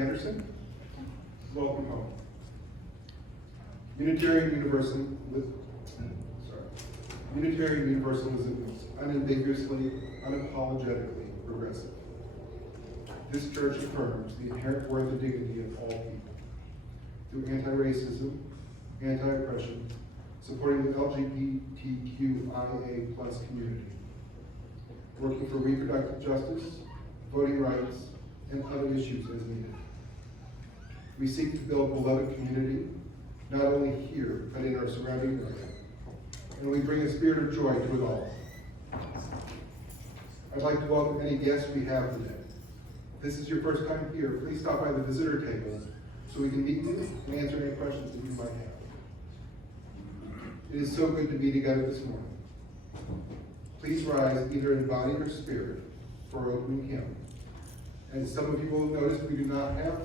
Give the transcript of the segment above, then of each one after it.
Anderson. Welcome home. Unitarian Universalism is unambiguously, unapologetically progressive. This church affirms the inherent worth and dignity of all people through anti-racism, anti-oppression, supporting the LGBTQIA+ community, working for reproductive justice, voting rights, and other issues as needed. We seek to build beloved community, not only here, but in our surrounding area, and we bring a spirit of joy to it all. I'd like to welcome any guests we have today. If this is your first time here, please stop by the visitor table so we can meet you and answer any questions that you might have. It is so good to be together this morning. Please rise either in body or spirit for our opening hymn. As some of you will notice, we do not have,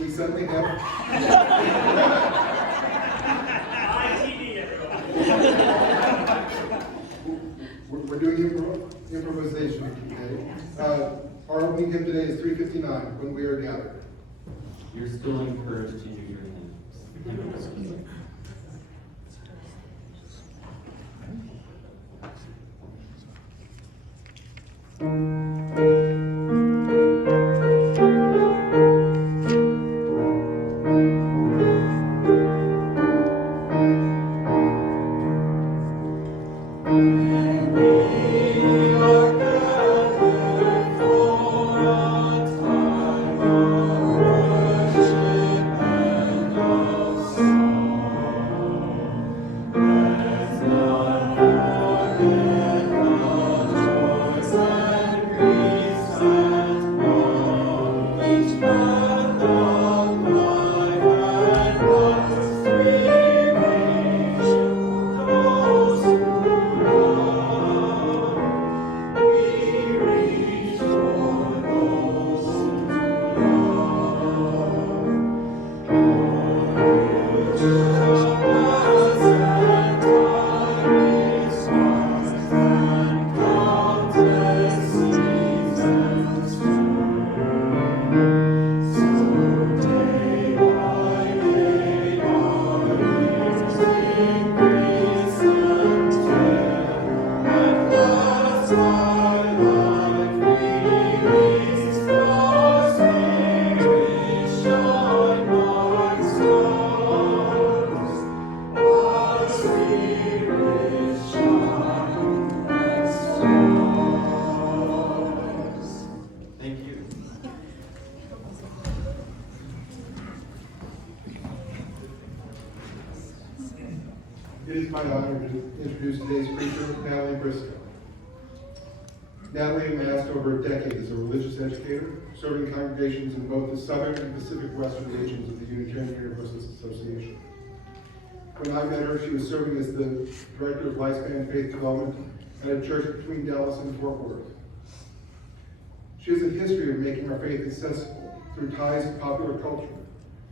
we suddenly have. We're doing improvisation today. Our opening hymn today is 359, When We Are Gathered. You're still encouraged to use your hands. It is my honor to introduce today's preacher, Natalie Briscoe. Natalie amassed over a decade as a religious educator, serving congregations in both the southern and Pacific Western regions of the Unitarian Universalist Association. When I met her, she was serving as the Director of Lifespan Faith Development at a church between Dallas and Fort Worth. She has a history of making our faith accessible through ties to popular culture,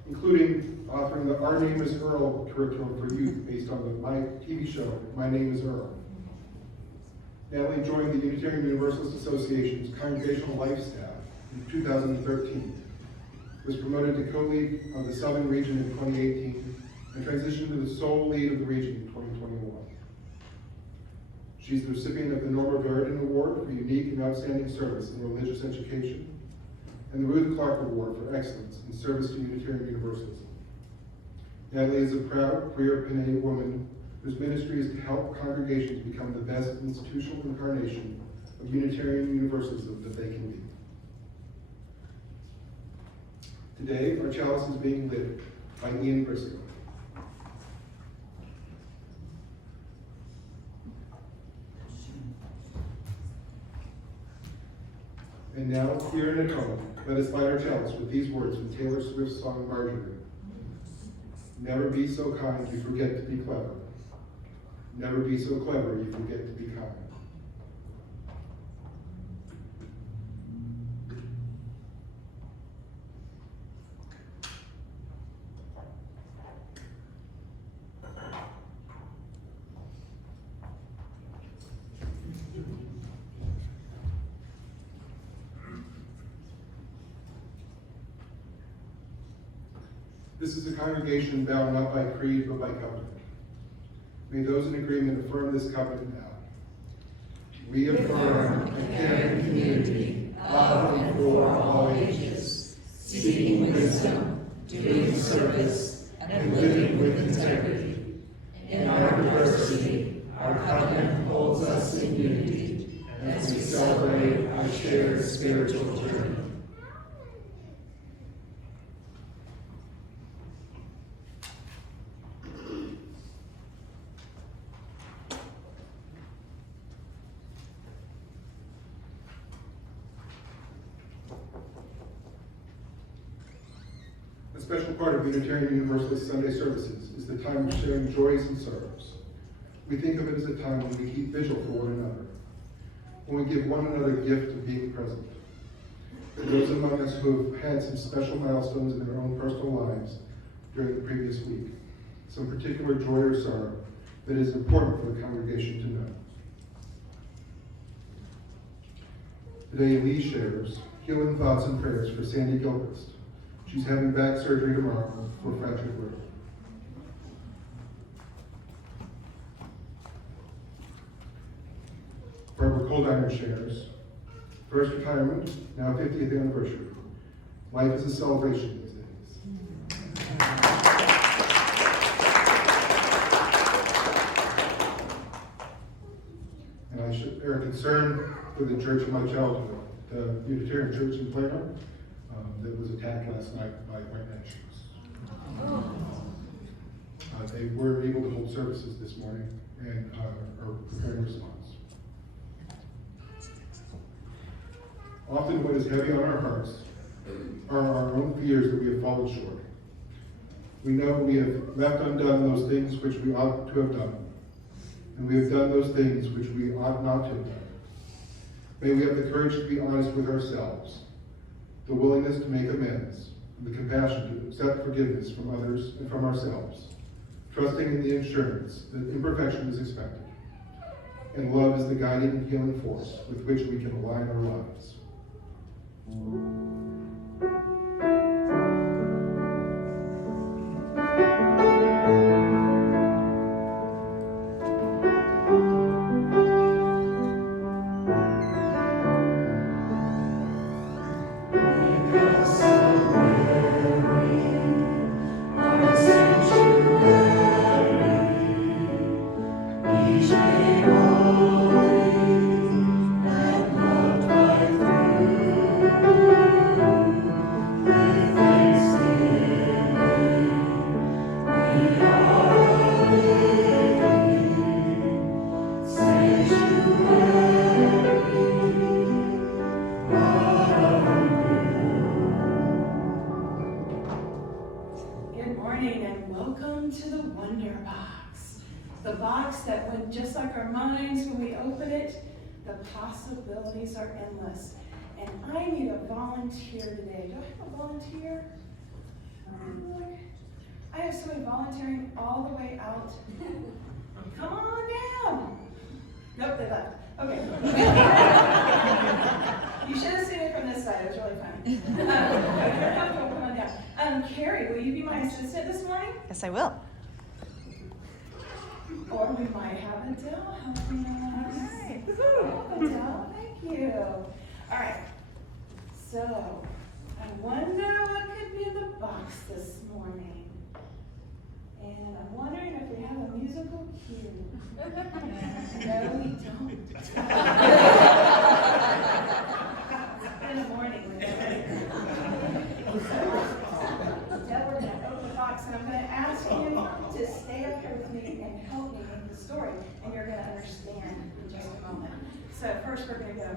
including authoring the Our Name is Earl curriculum for youth based on my TV show, My Name is Earl. Natalie joined the Unitarian Universalist Association's Congregational Life staff in 2013, was promoted to co-lead of the Southern Region in 2018, and transitioned to the sole lead of the region in 2021. She's the recipient of the Norma Verdon Award for unique and outstanding service in religious education, and the Ruth Clark Award for excellence in service to Unitarian Universalism. Natalie is a proud queer Panay woman whose ministry is to help congregations become the best institutional incarnation of Unitarian Universalism that they can be. Today, our chalice is being lit by Ian Briscoe. And now, here and at home, let us light our chalice with these words from Taylor Swift's song Marjorie. Never be so kind you forget to be clever. Never be so clever you forget to be kind. This is a congregation bound not by creed but by covenant. May those in agreement affirm this covenant now. We affirm a caring community of and for all ages, seeking wisdom, doing service, and living with integrity. In our diversity, our covenant holds us in unity as we celebrate our shared spiritual journey. A special part of Unitarian Universalist Sunday services is the time of sharing joys and sorrows. We think of it as a time when we keep vigil for one another, when we give one another a gift of being present. For those among us who have had some special milestones in their own personal lives during the previous week, some particular joy or sorrow that is important for the congregation to know. Today, Lee shares healing thoughts and prayers for Sandy Gilchrist. She's having back surgery tomorrow for fractured rib. Barbara Coldimer shares, first retirement, now 50th anniversary. Life is a celebration these days. And I should bear concern for the church of my childhood, the Unitarian Church in Plano, that was attacked last night by white nationalists. They were able to hold services this morning and are preparing response. Often what is heavy on our hearts are our own fears that we have fallen short. We know we have left undone those things which we ought to have done, and we have done those things which we ought not to have done. May we have the courage to be honest with ourselves, the willingness to make amends, and the compassion to accept forgiveness from others and from ourselves, trusting in the assurance that imperfection is expected, and love is the guiding and healing force with which we can align our lives. Just like our minds, when we open it, the possibilities are endless. And I need a volunteer today. Do I have a volunteer? I have somebody volunteering all the way out. Come on down. Nope, they left. Okay. You should have seen it from this side. It was really funny. You're comfortable. Come on down. Carrie, will you be my assistant this morning? Yes, I will. Or we might have Adele helping us. All right. Oh, Adele, thank you. All right. So, I wonder what could be in the box this morning. And I'm wondering if we have a musical cue. No, we don't. In the morning. Now we're going to open the box, and I'm going to ask you to stay up here with me and help me in the story, and you're going to understand in just a moment. So first we're going to go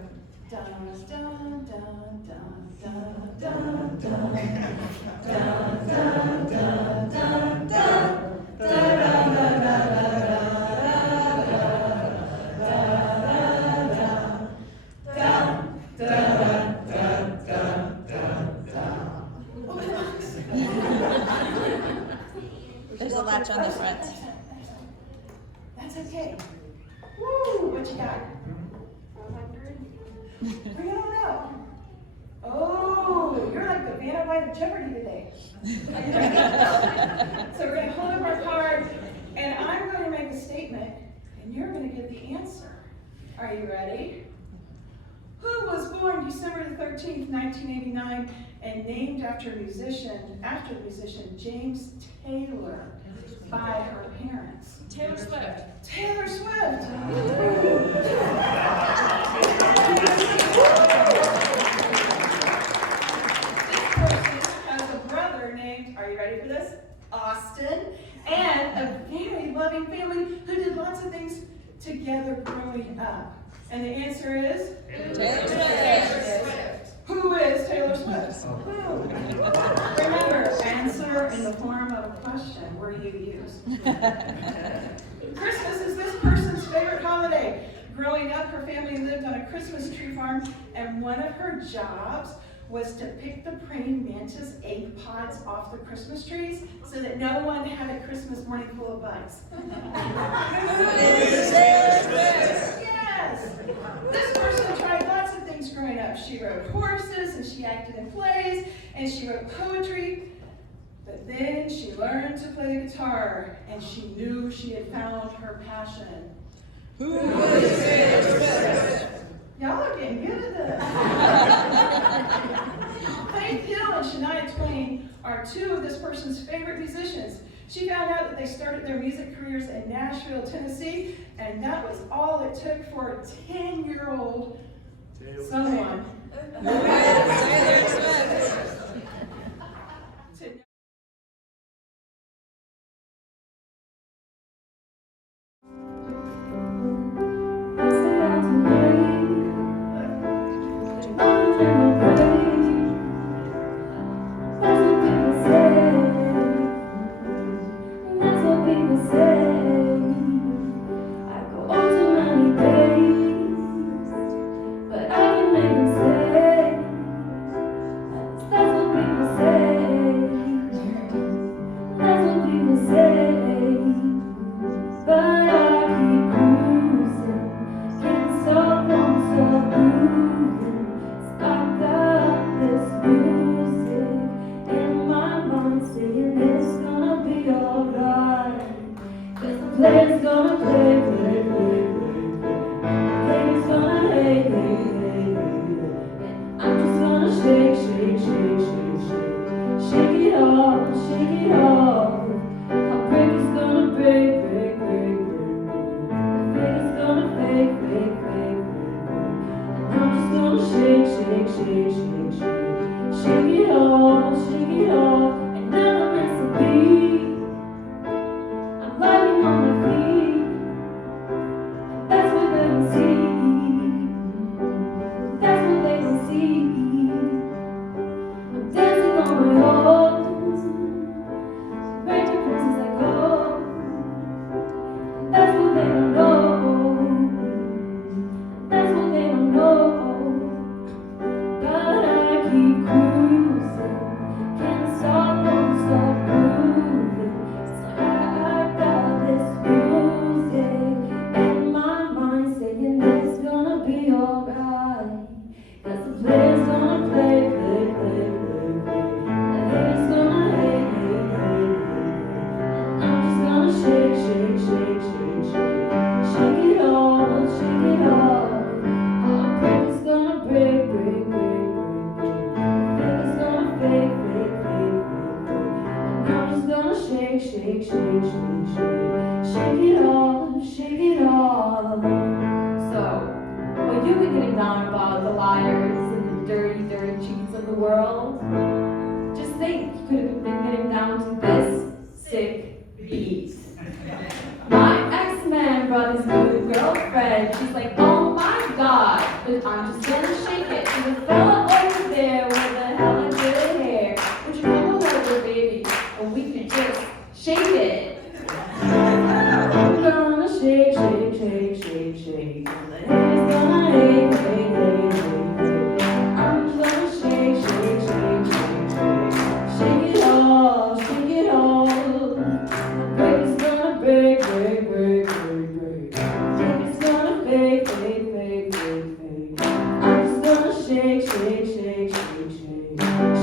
dun dun dun dun dun dun dun dun dun dun dun dun dun. There's a latch on the front. That's okay. Woo! What you got? 400. Bring it on up. Oh, you're like the Vanna White at Jeopardy today. Are you ready? So we're going to hold up our card, and I'm going to make a statement, and you're going to give the answer. Are you ready? Who was born December the 13th, 1989, and named after musician James Taylor by her parents? Taylor Swift. Taylor Swift. This person has a brother named, are you ready for this? Austin, and a very loving family who did lots of things together growing up. And the answer is? Taylor Swift. Who is Taylor Swift? Remember, answer in the form of a question were you used. Christmas is this person's favorite holiday. Growing up, her family lived on a Christmas tree farm, and one of her jobs was to pick the praying mantis egg pods off the Christmas trees so that no one had a Christmas morning full of bugs. Yes! This person tried lots of things growing up. She rode horses, and she acted in plays, and she wrote poetry. But then she learned to play the guitar, and she knew she had found her passion. Who is this? Y'all are getting good at this. Faith Hill and Shania Twain are two of this person's favorite musicians. She found out that they started their music careers in Nashville, Tennessee, and that was all it took for a 10-year-old someone to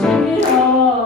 shake it off.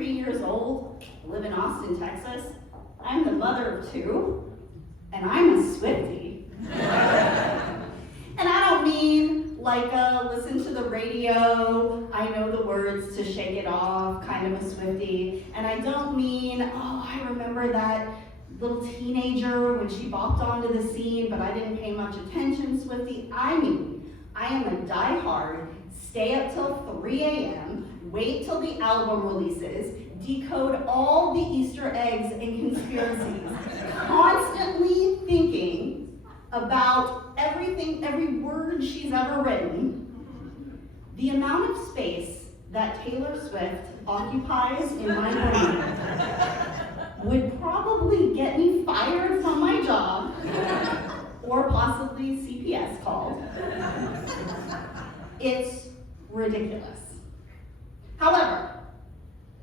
33 years old, live in Austin, Texas. I'm the mother of 2, and I'm a Swiftie. And I don't mean like a listen to the radio, I know the words to shake it off, kind of a Swiftie. And I don't mean, oh, I remember that little teenager when she bopped onto the scene, but I didn't pay much attention, Swiftie. I mean, I am a diehard, stay up till 3 a.m., wait till the album releases, decode all the Easter eggs and conspiracies, constantly thinking about everything, every word she's ever written. The amount of space that Taylor Swift occupies in my brain would probably get me fired from my job, or possibly CPS called. It's ridiculous. However,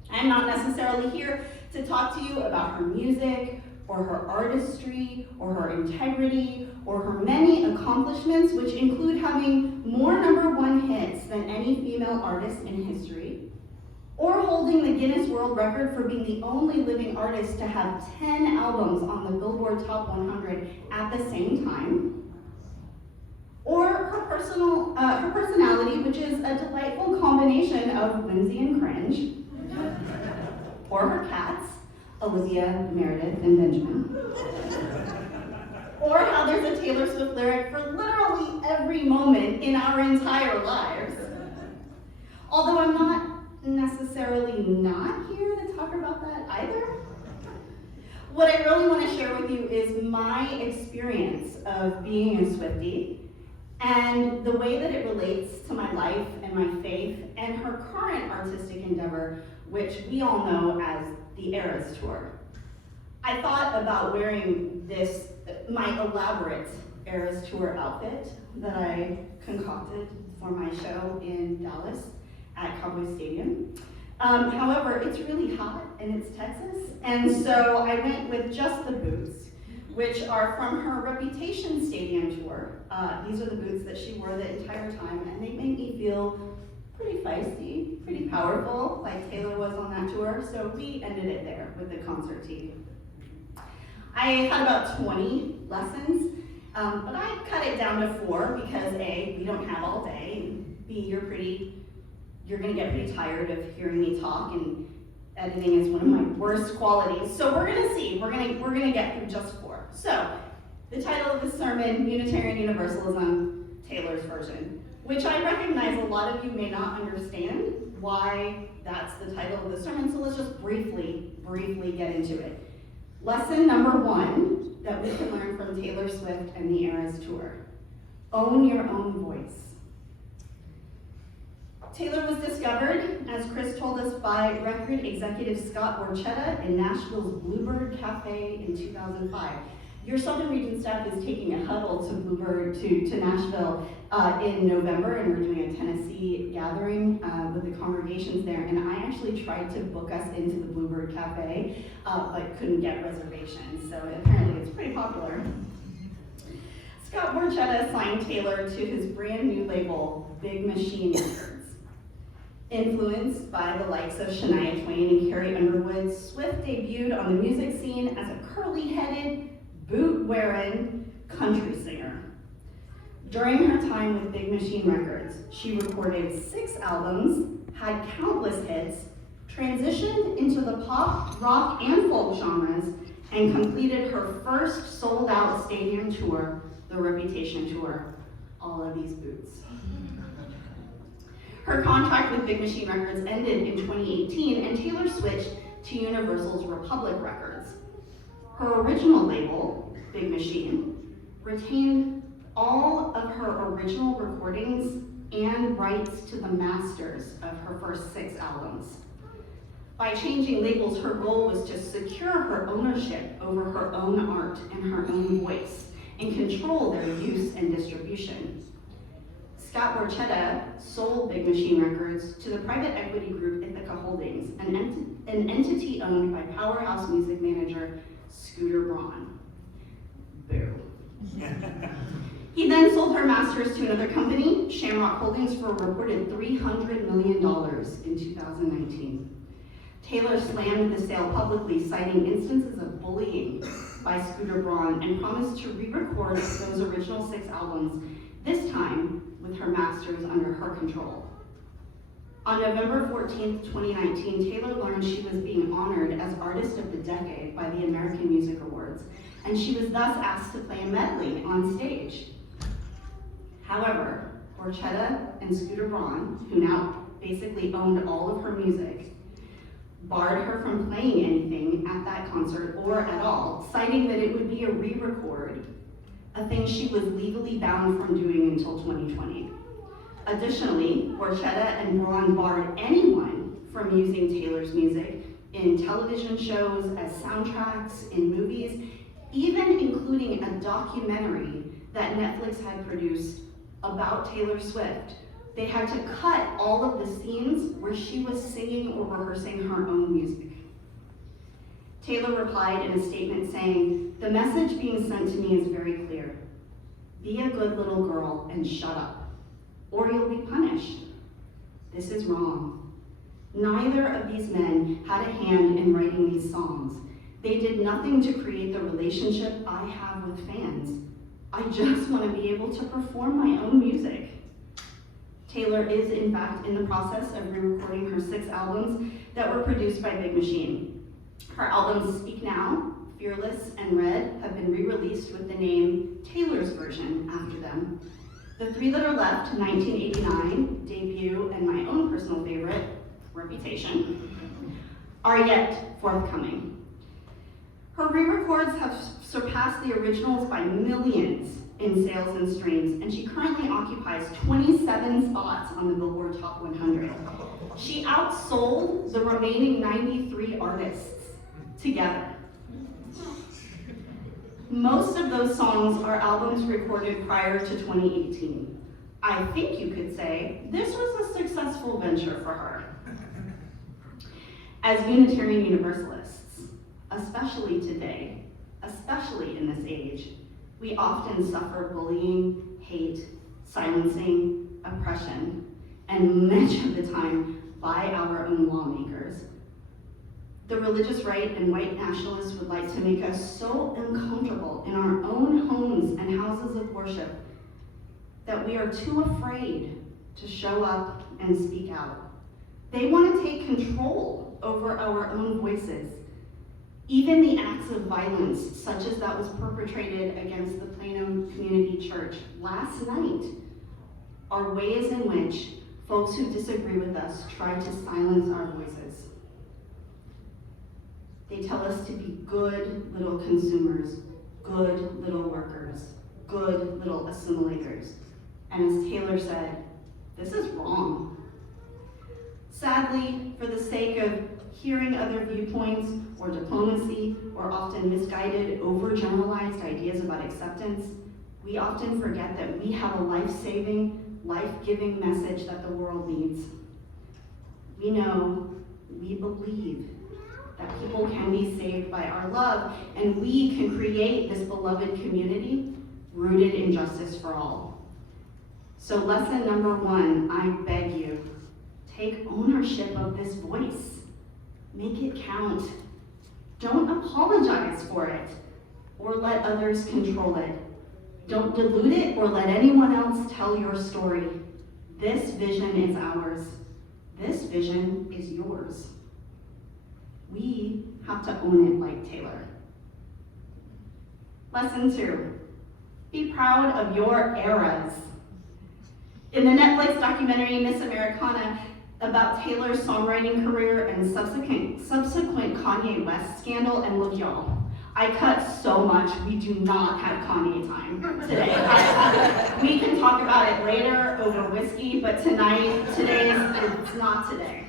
I'm not necessarily here to talk to you about her music, or her artistry, or her integrity, or her many accomplishments, which include having more #1 hits than any female artist in history, or holding the Guinness World Record for being the only living artist to have 10 albums on the Billboard Top 100 at the same time, or her personality, which is a delightful combination of whimsy and cringe, or her cats, Olivia, Meredith, and Benjamin, or how there's a Taylor Swift lyric for literally every moment in our entire lives. Although I'm not necessarily not here to talk about that either. What I really want to share with you is my experience of being a Swiftie and the way that it relates to my life and my faith and her current artistic endeavor, which we all know as the Eras Tour. I thought about wearing my elaborate Eras Tour outfit that I concocted for my show in Dallas at Cowboy Stadium. However, it's really hot and it's Texas, and so I went with just the boots, which are from her Reputation Stadium tour. These are the boots that she wore the entire time, and they make me feel pretty feisty, pretty powerful, like Taylor was on that tour, so we ended it there with the concert team. I had about 20 lessons, but I cut it down to 4 because A, we don't have all day, and B, you're gonna get pretty tired of hearing me talk, and editing is one of my worst qualities. So we're gonna see, we're gonna get through just 4. So, the title of the sermon, Unitarian Universalism, Taylor's version, which I recognize a lot of you may not understand why that's the title of the sermon, so let's just briefly get into it. Lesson number 1 that we can learn from Taylor Swift and the Eras Tour. Own your own voice. Taylor was discovered, as Chris told us, by record executive Scott Borchetta in Nashville's Bluebird Cafe in 2005. Your Southern Region staff is taking a huddle to Nashville in November, and we're doing a Tennessee gathering with the congregations there, and I actually tried to book us into the Bluebird Cafe, but couldn't get reservations, so apparently it's pretty popular. Scott Borchetta signed Taylor to his brand new label, Big Machine Records. Influenced by the likes of Shania Twain and Carrie Underwood, Swift debuted on the music scene as a curly-headed, boot-wearing country singer. During her time with Big Machine Records, she recorded 6 albums, had countless hits, transitioned into the pop, rock, and folk genres, and completed her first sold-out stadium tour, the Reputation Tour. All of these boots. Her contract with Big Machine Records ended in 2018, and Taylor switched to Universal's Republic Records. Her original label, Big Machine, retained all of her original recordings and rights to the masters of her first 6 albums. By changing labels, her goal was to secure her ownership over her own art and her own voice, and control their use and distribution. Scott Borchetta sold Big Machine Records to the private equity group Ithaca Holdings, an entity owned by powerhouse music manager Scooter Braun. Boo. He then sold her masters to another company, Shamrock Holdings, for a reported $300 million in 2019. Taylor slammed the sale publicly, citing instances of bullying by Scooter Braun, and promised to re-record those original 6 albums, this time with her masters under her control. On November 14th, 2019, Taylor learned she was being honored as Artist of the Decade by the American Music Awards, and she was thus asked to play a medley on stage. However, Borchetta and Scooter Braun, who now basically owned all of her music, barred her from playing anything at that concert or at all, citing that it would be a re-record, a thing she was legally bound from doing until 2020. Additionally, Borchetta and Braun barred anyone from using Taylor's music in television shows, as soundtracks, in movies, even including a documentary that Netflix had produced about Taylor Swift. They had to cut all of the scenes where she was singing or rehearsing her own music. Taylor replied in a statement saying, "The message being sent to me is very clear. Be a good little girl and shut up, or you'll be punished. This is wrong. Neither of these men had a hand in writing these songs. They did nothing to create the relationship I have with fans. I just want to be able to perform my own music." Taylor is, in fact, in the process of re-recording her 6 albums that were produced by Big Machine. Her albums Speak Now, Fearless, and Red have been re-released with the name Taylor's Version after them. The 3 that are left, 1989, Debut, and my own personal favorite, Reputation, are yet forthcoming. Her re-records have surpassed the originals by millions in sales and streams, and she currently occupies 27 spots on the Billboard Top 100. She outsold the remaining 93 artists together. Most of those songs are albums recorded prior to 2018. I think you could say this was a successful venture for her. As Unitarian Universalists, especially today, especially in this age, we often suffer bullying, hate, silencing, oppression, and much of the time by our own lawmakers. The religious right and white nationalists would like to make us so uncomfortable in our own homes and houses of worship that we are too afraid to show up and speak out. They want to take control over our own voices. Even the acts of violence, such as that was perpetrated against the Plano Community Church last night, are ways in which folks who disagree with us try to silence our voices. They tell us to be good little consumers, good little workers, good little assimilators. And as Taylor said, this is wrong. Sadly, for the sake of hearing other viewpoints or diplomacy or often misguided, overgeneralized ideas about acceptance, we often forget that we have a life-saving, life-giving message that the world needs. We know, we believe that people can be saved by our love, and we can create this beloved community rooted in justice for all. So lesson number 1, I beg you, take ownership of this voice. Make it count. Don't apologize for it or let others control it. Don't dilute it or let anyone else tell your story. This vision is ours. This vision is yours. We have to own it like Taylor. Lesson 2, be proud of your eras. In the Netflix documentary Miss Americana about Taylor's songwriting career and subsequent Kanye West scandal, and look y'all, I cut so much, we do not have Kanye time today. We can talk about it later over whiskey, but it's not today.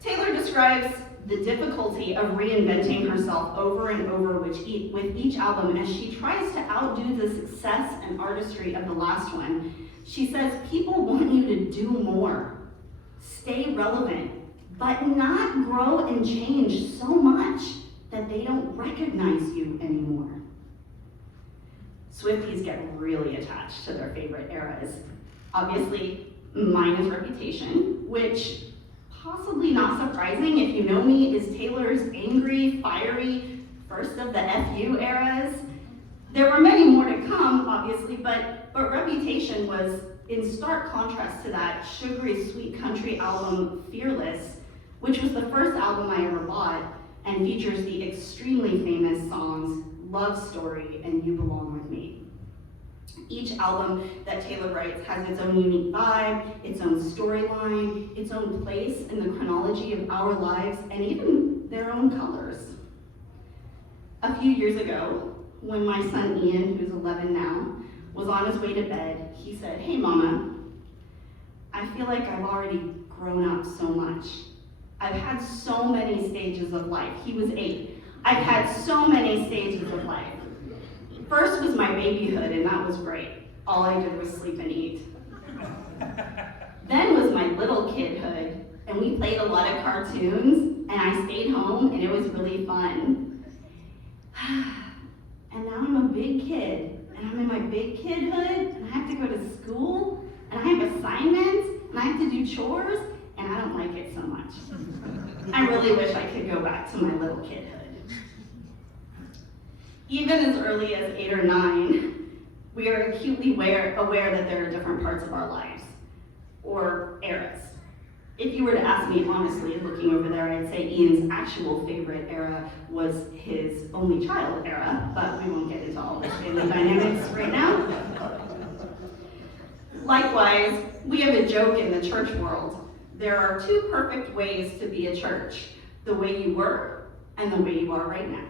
Taylor describes the difficulty of reinventing herself over and over with each album as she tries to outdo the success and artistry of the last one. She says people want you to do more, stay relevant, but not grow and change so much that they don't recognize you anymore. Swifties get really attached to their favorite eras. Obviously, mine is Reputation, which possibly not surprising if you know me, is Taylor's angry, fiery, first of the FU eras. There were many more to come, obviously, but Reputation was in stark contrast to that sugary, sweet country album, Fearless, which was the first album I ever bought and features the extremely famous songs Love Story and You Belong With Me. Each album that Taylor writes has its own unique vibe, its own storyline, its own place in the chronology of our lives, and even their own colors. A few years ago, when my son Ian, who's 11 now, was on his way to bed, he said, "Hey Mama, I feel like I've already grown up so much. I've had so many stages of life." He was 8. "I've had so many stages of life. First was my babyhood, and that was great. All I did was sleep and eat. Then was my little kidhood, and we played a lot of cartoons, and I stayed home, and it was really fun. And now I'm a big kid, and I'm in my big kidhood, and I have to go to school, and I have assignments, and I have to do chores, and I don't like it so much. I really wish I could go back to my little kidhood." Even as early as 8 or 9, we are acutely aware that there are different parts of our lives, or eras. If you were to ask me honestly, looking over there, I'd say Ian's actual favorite era was his only child era, but we won't get into all this family dynamics right now. Likewise, we have a joke in the church world. There are 2 perfect ways to be a church: the way you were and the way you are right now.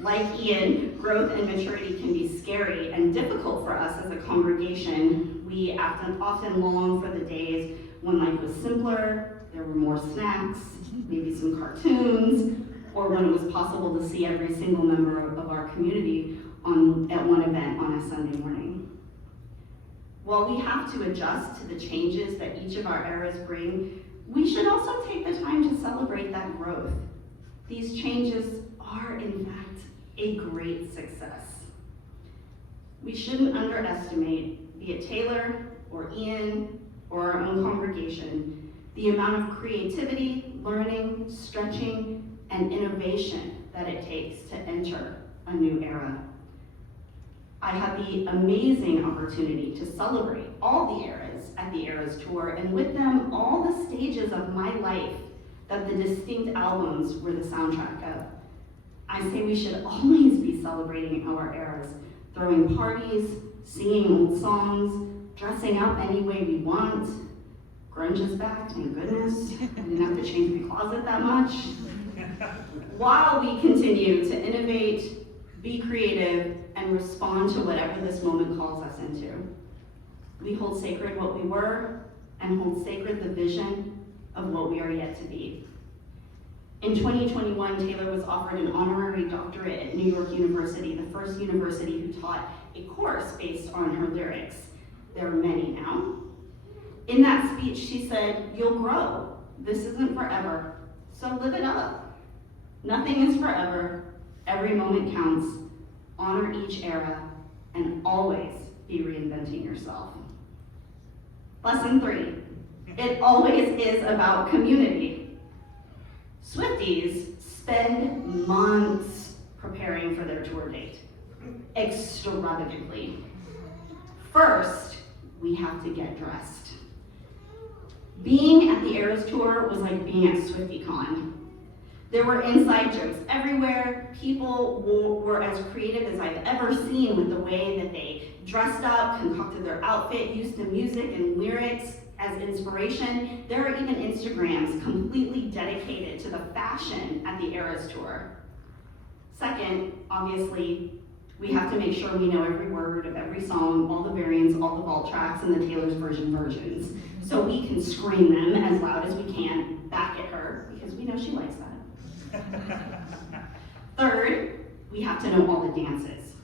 Like Ian, growth and maturity can be scary and difficult for us as a congregation. We often long for the days when life was simpler, there were more snacks, maybe some cartoons, or when it was possible to see every single member of our community at one event on a Sunday morning. While we have to adjust to the changes that each of our eras bring, we should also take the time to celebrate that growth. These changes are, in fact, a great success. We shouldn't underestimate, be it Taylor or Ian or our own congregation, the amount of creativity, learning, stretching, and innovation that it takes to enter a new era. I had the amazing opportunity to celebrate all the eras at the Eras Tour, and with them, all the stages of my life that the distinct albums were the soundtrack of. I say we should always be celebrating our eras, throwing parties, singing old songs, dressing up any way we want. Grunge is back, thank goodness. I didn't have to change my closet that much. While we continue to innovate, be creative, and respond to whatever this moment calls us into. We hold sacred what we were and hold sacred the vision of what we are yet to be. In 2021, Taylor was offered an honorary doctorate at New York University, the first university who taught a course based on her lyrics. There are many now. In that speech, she said, "You'll grow. This isn't forever, so live it up. Nothing is forever. Every moment counts. Honor each era, and always be reinventing yourself." Lesson 3, it always is about community. Swifties spend months preparing for their tour date, extravagantly. First, we have to get dressed. Being at the Eras Tour was like being at SwiftyCon. There were inside jokes everywhere. People were as creative as I've ever seen with the way that they dressed up, concocted their outfit, used the music and lyrics as inspiration. There are even Instagrams completely dedicated to the fashion at the Eras Tour. Second, obviously, we have to make sure we know every word of every song, all the variants, all the vault tracks, and the Taylor's versions, so we can scream them as loud as we can back at her, because we know she likes that. Third, we have to know all the dances,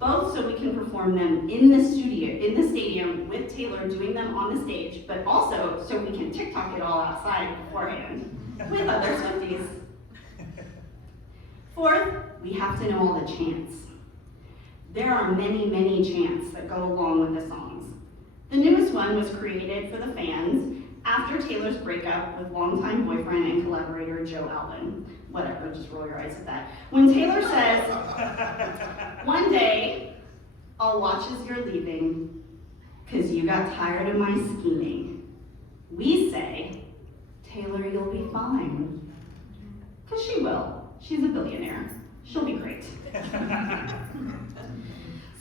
both so we can perform them in the stadium with Taylor doing them on the stage, but also so we can TikTok it all outside beforehand with other Swifties. Fourth, we have to know all the chants. There are many, many chants that go along with the songs. The newest one was created for the fans after Taylor's breakup with longtime boyfriend and collaborator Joe Alwyn. Whatever, just roll your eyes at that. When Taylor says, "One day, I'll watch as you're leaving, 'cause you got tired of my scheming," we say, "Taylor, you'll be fine." 'Cause she will. She's a billionaire. She'll be great.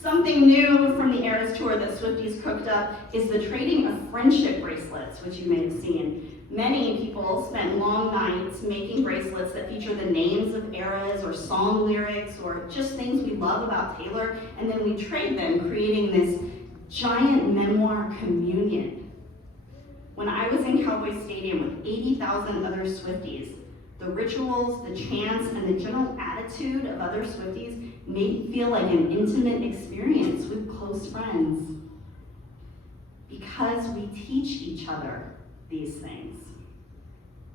Something new from the Eras Tour that Swifties cooked up is the trading of friendship bracelets, which you may have seen. Many people spent long nights making bracelets that feature the names of eras or song lyrics or just things we love about Taylor, and then we trade them, creating this giant memoir communion. When I was in Cowboy Stadium with 80,000 other Swifties, the rituals, the chants, and the general attitude of other Swifties made it feel like an intimate experience with close friends. Because we teach each other these things.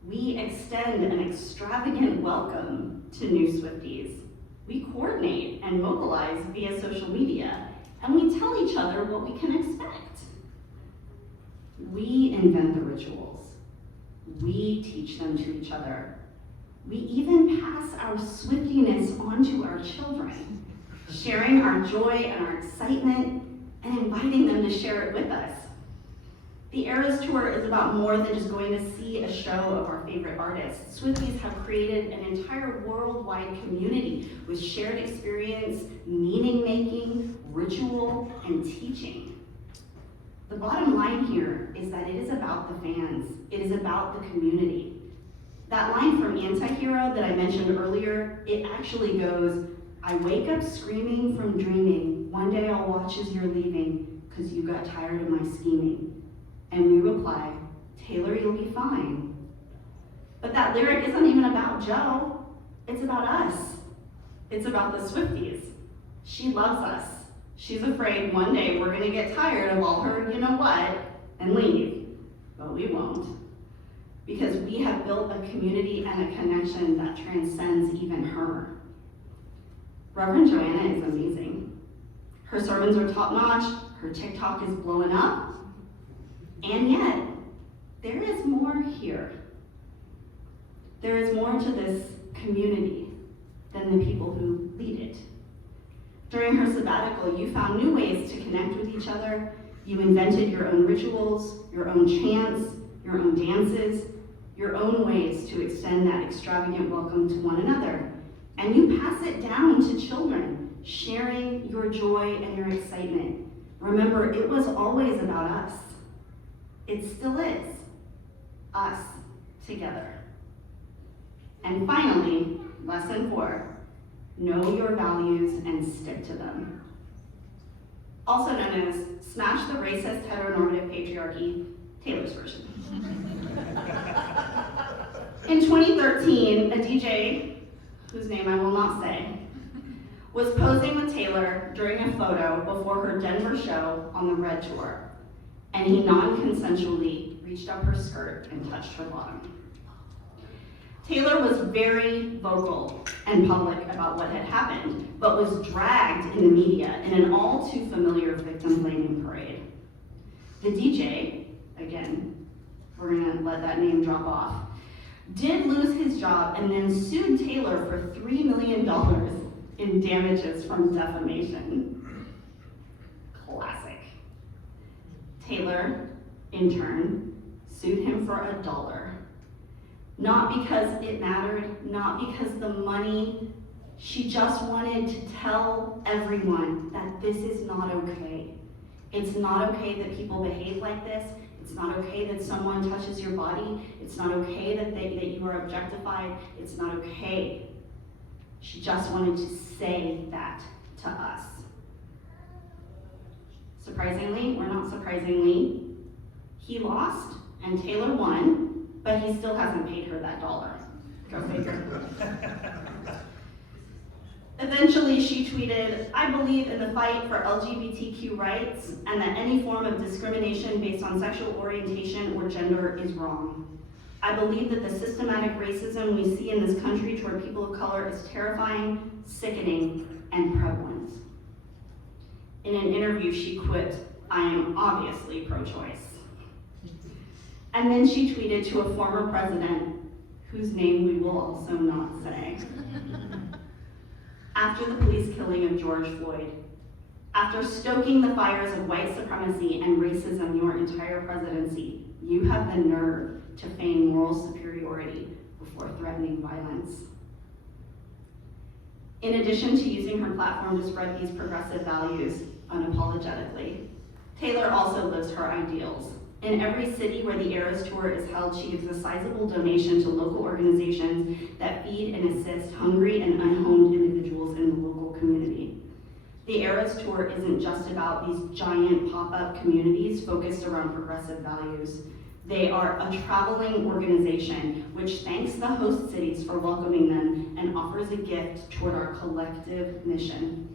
We extend an extravagant welcome to new Swifties. We coordinate and mobilize via social media, and we tell each other what we can expect. We invent the rituals. We teach them to each other. We even pass our Swiftiness onto our children, sharing our joy and our excitement and inviting them to share it with us. The Eras Tour is about more than just going to see a show of our favorite artists. Swifties have created an entire worldwide community with shared experience, meaning-making, ritual, and teaching. The bottom line here is that it is about the fans. It is about the community. That line from Anti-Hero that I mentioned earlier, it actually goes, "I wake up screaming from dreaming, one day I'll watch as you're leaving, 'cause you got tired of my scheming." And we reply, "Taylor, you'll be fine." But that lyric isn't even about Joe, it's about us. It's about the Swifties. She loves us. She's afraid one day we're gonna get tired of all her, you know what, and leave. But we won't. Because we have built a community and a connection that transcends even her. Reverend Joanna is amazing. Her sermons are top-notch, her TikTok is blowing up, and yet, there is more here. There is more to this community than the people who lead it. During her sabbatical, you found new ways to connect with each other. You invented your own rituals, your own chants, your own dances, your own ways to extend that extravagant welcome to one another. And you pass it down to children, sharing your joy and your excitement. Remember, it was always about us. It still is. Us together. And finally, lesson 4, know your values and stick to them. Also known as Smash the Racist Heteronormative Patriarchy, Taylor's version. In 2013, a DJ, whose name I will not say, was posing with Taylor during a photo before her Denver show on the Red Tour, and he non-consensually reached up her skirt and touched her bottom. Taylor was very vocal and public about what had happened, but was dragged in the media in an all too familiar victim-blaming parade. The DJ, again, we're gonna let that name drop off, did lose his job and then sued Taylor for $3 million in damages from defamation. Classic. Taylor, in turn, sued him for $1. Not because it mattered, not because the money, she just wanted to tell everyone that this is not okay. It's not okay that people behave like this. It's not okay that someone touches your body. It's not okay that you are objectified. It's not okay. She just wanted to say that to us. Surprisingly, or not surprisingly, he lost and Taylor won, but he still hasn't paid her that $1. Go figure. Eventually, she tweeted, "I believe in the fight for LGBTQ rights and that any form of discrimination based on sexual orientation or gender is wrong. I believe that the systematic racism we see in this country toward people of color is terrifying, sickening, and prevalent." In an interview, she quipped, "I am obviously pro-choice." And then she tweeted to a former president, whose name we will also not say. After the police killing of George Floyd, after stoking the fires of white supremacy and racism your entire presidency, you have the nerve to feign moral superiority before threatening violence. In addition to using her platform to spread these progressive values unapologetically, Taylor also lives her ideals. In every city where the Eras Tour is held, she gives a sizable donation to local organizations that feed and assist hungry and unhomed individuals in the local community. The Eras Tour isn't just about these giant pop-up communities focused around progressive values. They are a traveling organization which thanks the host cities for welcoming them and offers a gift toward our collective mission.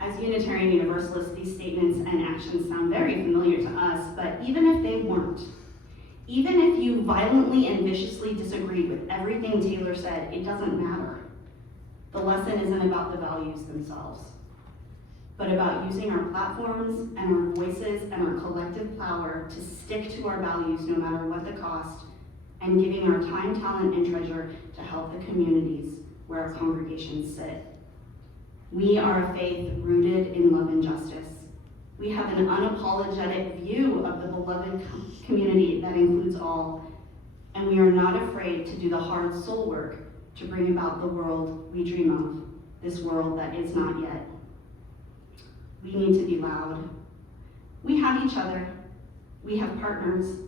As Unitarian Universalists, these statements and actions sound very familiar to us, but even if they weren't, even if you violently and viciously disagreed with everything Taylor said, it doesn't matter. The lesson isn't about the values themselves, but about using our platforms and our voices and our collective power to stick to our values no matter what the cost, and giving our time, talent, and treasure to help the communities where our congregations sit. We are a faith rooted in love and justice. We have an unapologetic view of the beloved community that includes all, and we are not afraid to do the hard soul work to bring about the world we dream of, this world that is not yet. We need to be loud. We have each other. We have partners.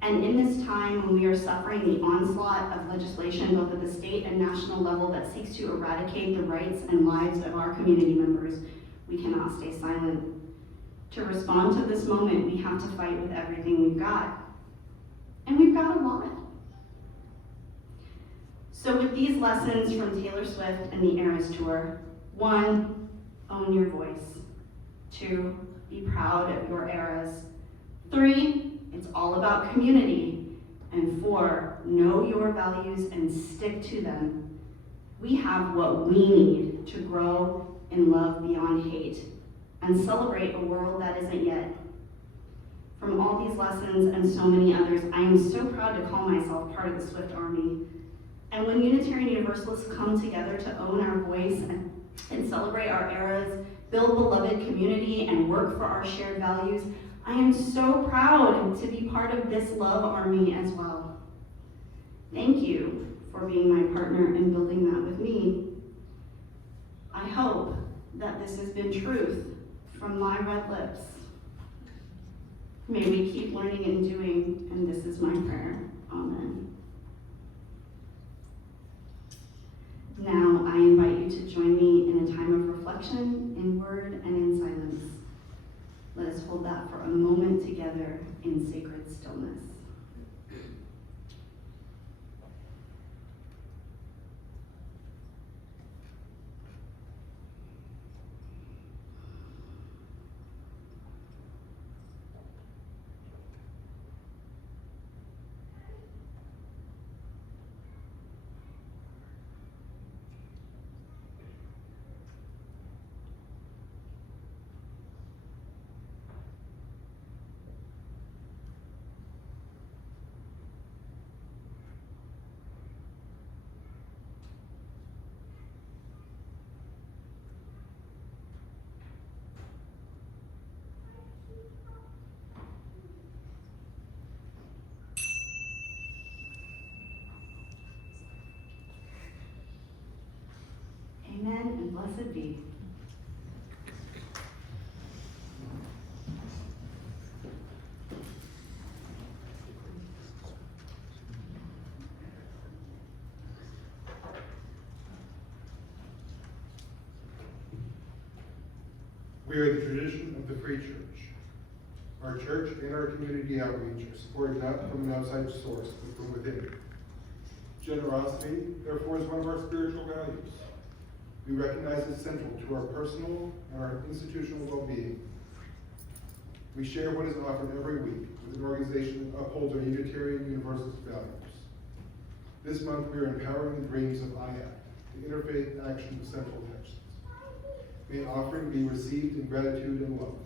And in this time when we are suffering the onslaught of legislation, both at the state and national level, that seeks to eradicate the rights and lives of our community members, we cannot stay silent. To respond to this moment, we have to fight with everything we've got. And we've got a lot. So with these lessons from Taylor Swift and the Eras Tour, 1, own your voice. 2, be proud of your eras. 3, it's all about community. And 4, know your values and stick to them. We have what we need to grow in love beyond hate and celebrate a world that isn't yet. From all these lessons and so many others, I am so proud to call myself part of the Swift Army. And when Unitarian Universalists come together to own our voice and celebrate our eras, build beloved community, and work for our shared values, I am so proud to be part of this love army as well. Thank you for being my partner in building that with me. I hope that this has been truth from my red lips. May we keep learning and doing, and this is my prayer. Amen. Now I invite you to join me in a time of reflection, in word and in silence. Let us hold that for a moment together in sacred stillness. Amen and blessed be. We are the tradition of the Free Church. Our church and our community outreach are supported not from an outside source, but from within. Generosity, therefore, is one of our spiritual values. We recognize it central to our personal and our institutional well-being. We share what is offered every week with an organization that upholds our Unitarian Universalist values. This month, we are empowering the dreams of IAC, the interfaith action of Central Texas. May an offering be received in gratitude and love.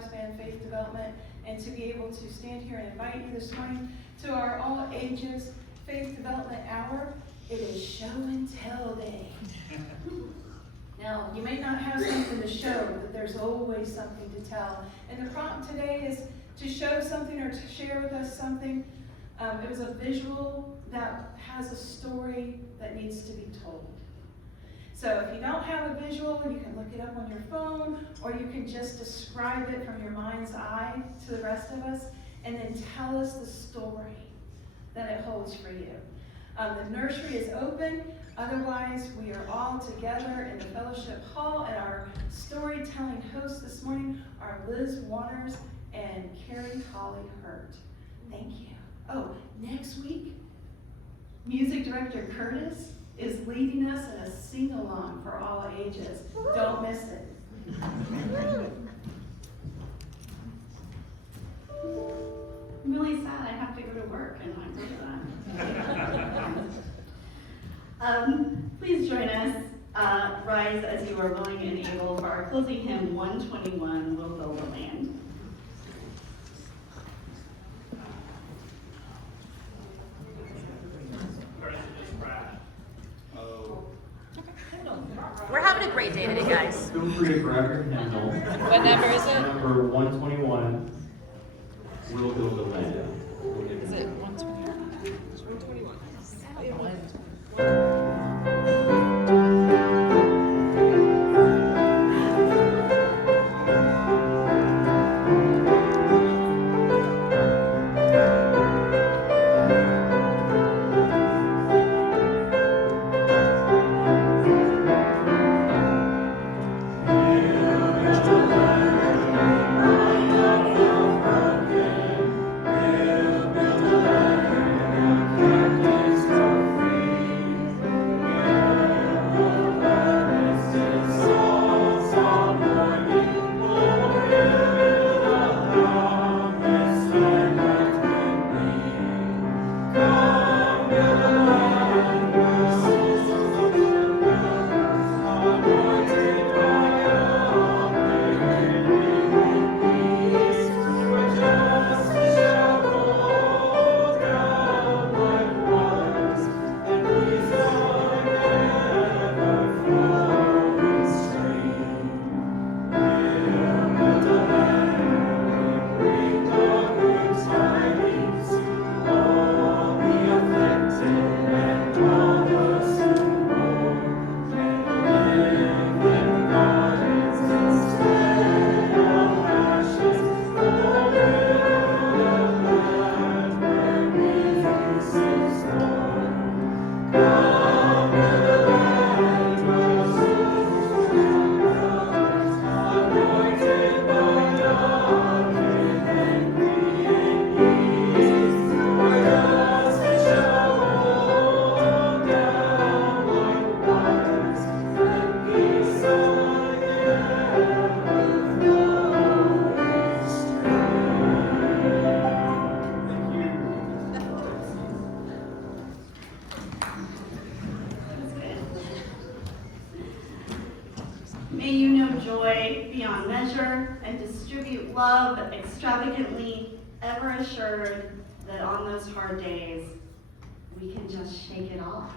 lifespan faith development, and to be able to stand here and invite you this morning to our all ages faith development hour. It is show and tell day. Now, you may not have something to show, but there's always something to tell. And the prompt today is to show something or to share with us something. It was a visual that has a story that needs to be told. So if you don't have a visual, you can look it up on your phone, or you can just describe it from your mind's eye to the rest of us, and then tell us the story that it holds for you. The nursery is open. Otherwise, we are all together in the fellowship hall, and our storytelling hosts this morning are Liz Waters and Carrie Holly Hurt. Thank you. Oh, next week, music director Curtis is leading us in a sing-along for all ages. Don't miss it. I'm really sad I have to go to work and I'm really please join us. Rise as you are willing and able for our closing hymn 121, We'll Build a Land. We're having a great day today, guys. Feel free to grab your hymnal. What number is it? Number 121. We'll build a land. Is it 121? 121. May you know joy beyond measure and distribute love extravagantly, ever assured that on those hard days, we can just shake it off.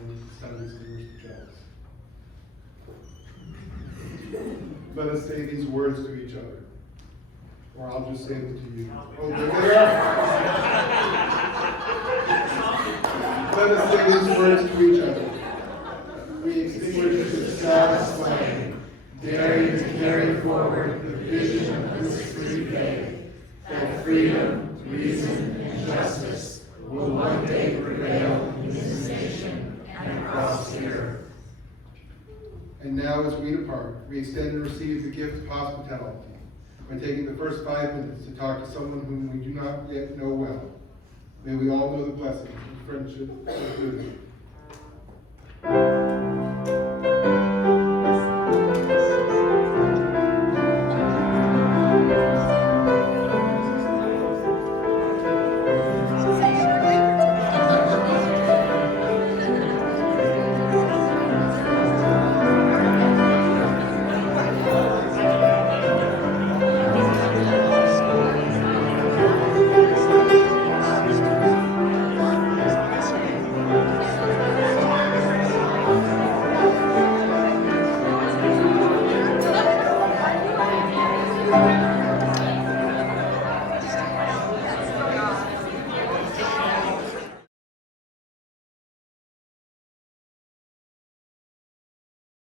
It's time to distinguish the jobs. Let us say these words to each other, or I'll just say them to you. Oh, they're there. Let us say these words to each other. We extinguish the sad flame, daring to carry forward the vision of this free day, that freedom, reason, and justice will one day prevail in this nation and across the earth. And now, as we depart, we extend and receive the gift of hospitality by taking the first 5 minutes to talk to someone whom we do not yet know well. May we all know the blessings of friendship included.